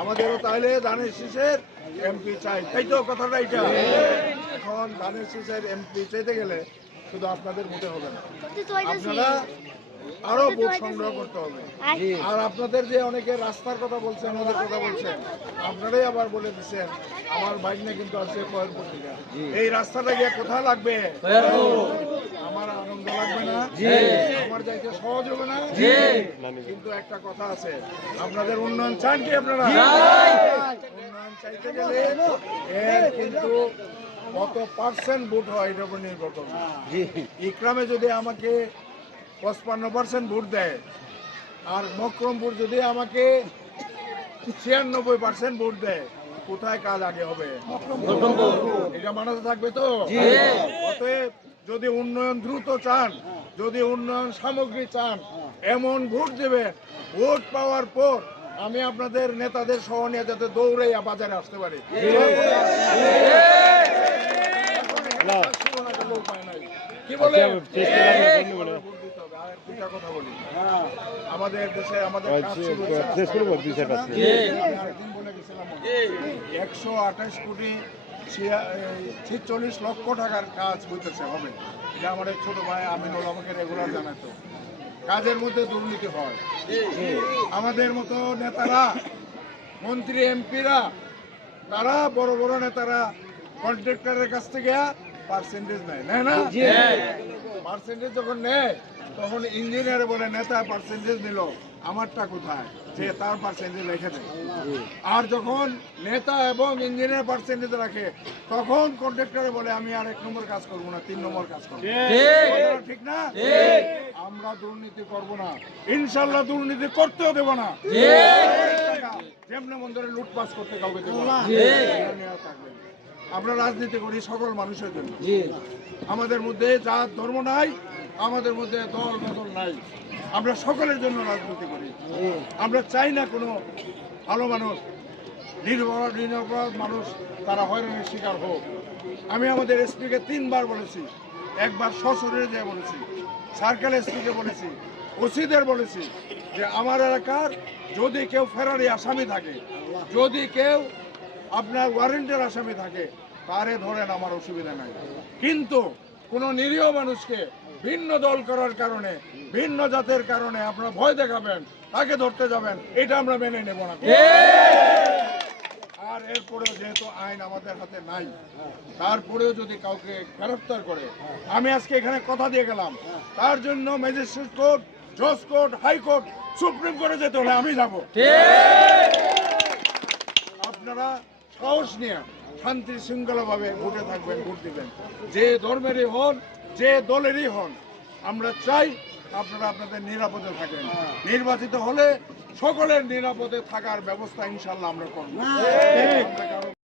আমাদেরও তাইলে ধানের শীষের এমপি চাই, তাই তো কথাটা এটা। এখন ধানের শীষের এমপি চাইতে গেলে শুধু আপনাদের ভোটে হবে না, আপনারা আরো ভোট সংগ্রহ করতে হবে। আর আপনাদের যে অনেকে রাস্তার কথা বলছেন, আমাদের কথা বলছেন, আপনারাই আবার বলে দিচ্ছেন আমার ভাগ্নে কিন্তু আছে কয়েকপুর থেকে, এই রাস্তাটা গিয়ে কোথায় লাগবে? আমার আনন্দ লাগবে না? আমার যাইতে সহজ হবে না? কিন্তু একটা কথা আছে, আপনাদের উন্নয়ন চান কি? আপনারা উন্নয়ন চাইতে গেলে এর কিন্তু কত পার্সেন্ট ভোট হয় এটার উপর নির্ভর করবে। ইকরামে যদি আমাকে 55% ভোট দেয়, আর মকরমপুর যদি আমাকে 96% ভোট দেয়, কোথায় কাজ আগে হবে? এটা মাথায় থাকবে তো। অতএব যদি উন্নয়ন দ্রুত চান, যদি উন্নয়ন সামগ্রী চান, এমন ভোট দেবে, ভোট পাওয়ার পর আমি আপনাদের নেতাদের সহ নিয়ে যাতে দৌড়ে বাজারে আসতে পারি। কি বলে কথা বলি, আমাদের দেশে আমাদের 128 কোটি 46 লক্ষ টাকার কাজ হইতেছে, হবে। এটা আমাদের ছোট ভাই আমিনুল আমাকে রেগুলার জানাতো। কাজের মধ্যে দুর্নীতি হয়। আমাদের মতো নেতারা, মন্ত্রী এমপিরা, তারা বড় বড় নেতারা কন্ট্রাক্টরের কাছ থেকে পার্সেন্টেজ নেয় না? পার্সেন্টেজ যখন নেয় তখন ইঞ্জিনিয়ার বলে নেতা পার্সেন্টেজ নিল, আমারটা কোথায়? যে তার পার্সেন্টেজ রেখে দেয়। আর যখন নেতা এবং ইঞ্জিনিয়ার পার্সেন্টেজ রাখে, তখন কন্ট্রাক্টরে বলে আমি আর 1 নম্বর কাজ করবো না, 3 নম্বর কাজ করবো। ঠিক না? আমরা দুর্নীতি করব না, ইনশাল্লাহ দুর্নীতি করতেও দেব না। যেমন মন্দিরে লুটপাট করতে কাউকে দেব না। আমরা রাজনীতি করি সকল মানুষের জন্য। আমাদের মধ্যে জাত ধর্ম নাই, আমাদের মধ্যে দল বদল নাই, আমরা সকলের জন্য রাজনীতি করি। আমরা চাই না কোনো ভালো মানুষ, নিরপরাধ মানুষ তারা হয়রানির শিকার হোক। আমি আমাদের এসপিকে 3 বার বলেছি, একবার সশরীরে যেয়ে বলেছি, সার্কেল এসপিকে বলেছি, ওসিদের বলেছি যে আমার এলাকার যদি কেউ ফেরারি আসামি থাকে, যদি কেউ আপনার ওয়ারেন্টের আসামি থাকে, তারে ধরেন, আমার অসুবিধা নাই। কিন্তু কোনো নিরীহ মানুষকে ভিন্ন দল করার কারণে, ভিন্ন জাতের কারণে আপনারা ভয় দেখাবেন, তাকে ধরতে যাবেন, এটা আমরা মেনে নেব না। আর এরপরেও যেহেতু আইন আমাদের হাতে নাই, তারপরেও যদি কাউকে গ্রেফতার করে, আমি আজকে এখানে কথা দিয়ে গেলাম, তার জন্য ম্যাজিস্ট্রেট কোর্ট, জজ কোর্ট, হাইকোর্ট, সুপ্রিম কোর্টে যেতে হলে আমি যাব। আপনারা সাহস নিয়ে শান্তি শৃঙ্খলাভাবে ভোটে থাকবেন, ভোট দিবেন, যে ধর্মেরই হন, যে দলেরই হন। আমরা চাই আপনারা আপনাদের নিরাপদে থাকেন। নির্বাচিত হলে সকলের নিরাপদে থাকার ব্যবস্থা ইনশাল্লাহ আমরা করব।